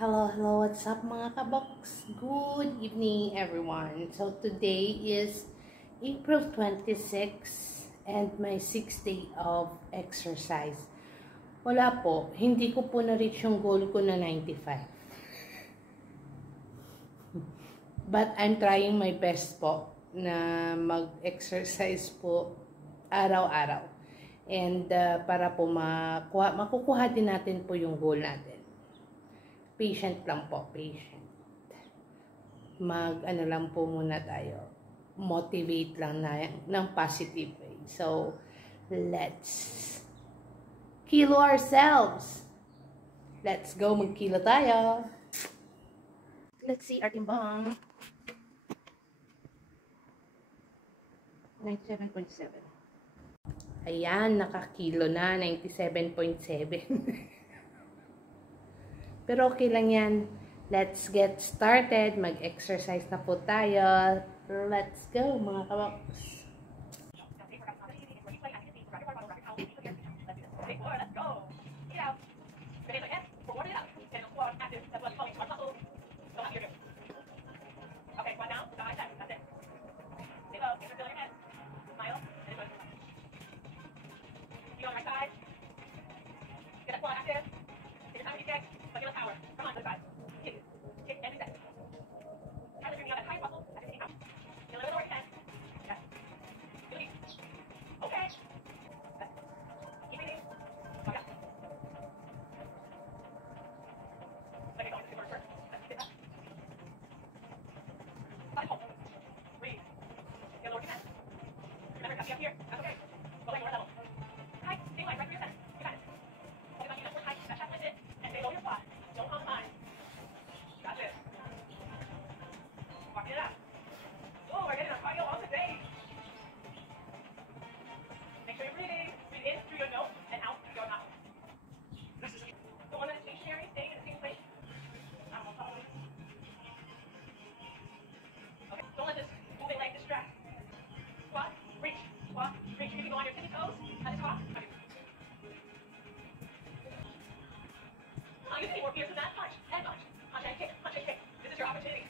Hello, what's up mga kabox? Good evening everyone. So today is April 26 and my 6th day of exercise. Wala po, hindi ko po na-reach yung goal ko na 95. But I'm trying my best po na mag-exercise po araw-araw. And para po makukuha din natin po yung goal natin. Patient lang po, patient. Ano lang po muna tayo. Motivate lang ng positive way. So, let's kilo ourselves. Let's go, magkilo tayo. Let's see our timbang. 97.7. Ayan, nakakilo na. 97.7. Pero okay lang yan. Let's get started. Mag-exercise na po tayo. Let's go, mga kabox. You can more fears than that. Punch and punch. Punch and kick. Punch and kick. This is your opportunity.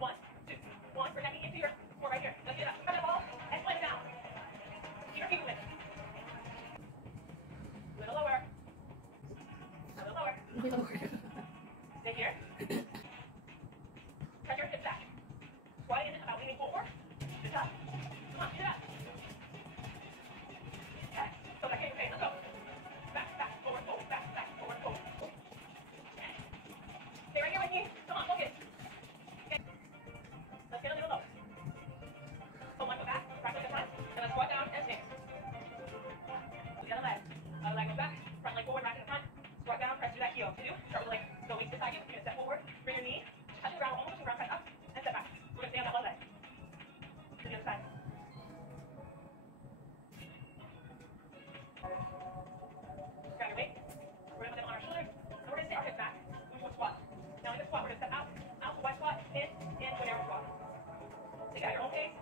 1, 2, 1. Protecting into your core right here. Let's get up. Cut the ball and slam it down. Keep your feet moving. A little lower. A little lower. Stay here. Cut your hips back. Squat in about leaning forward. Sit up. Come on, get up. Okay. So that can't let's go. Back, back, forward, forward, back, back, forward, forward. Stay right here with me. Come on, focus. Okay. Let's get a little lower. So one foot back, front leg to front, and let's squat down and stand. The other leg. Other leg goes back, front leg forward, back to the front. Squat down, press through that heel. To do, start with the leg go waist beside you. You're gonna step forward, bring your knee, touch the ground almost to the ground, press up, and step back. We're gonna stay on that one leg. To the other side. Grab your weight. We're gonna put them on our shoulders, and we're gonna stay our hips back. Move to a squat. Now in the squat, we're gonna step out, out to wide squat, in to an arrow squat. Take it at your own pace.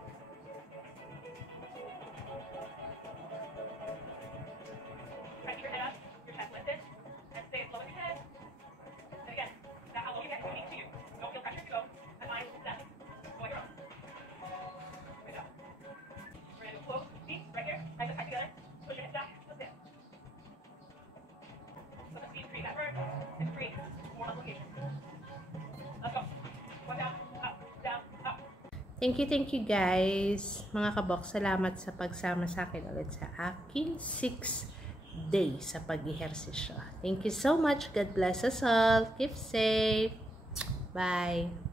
Try to keep your head up, your chest lifted, and stay as low as you can. And again, that how low you get is unique to you. Don't feel pressure to go as high as that. Go on your own. Good job. We're gonna do close feet right here, nice and tight together. Push your hips back, let's stand. Let the feet breathe effort and breathe more application. Let's go. One down, up, down, up. Thank you guys. Mga kabox, salamat sa pagsama sa akin ulit sa aking 6th day sa pag-ehersisyo. Thank you so much. God bless us all. Keep safe. Bye.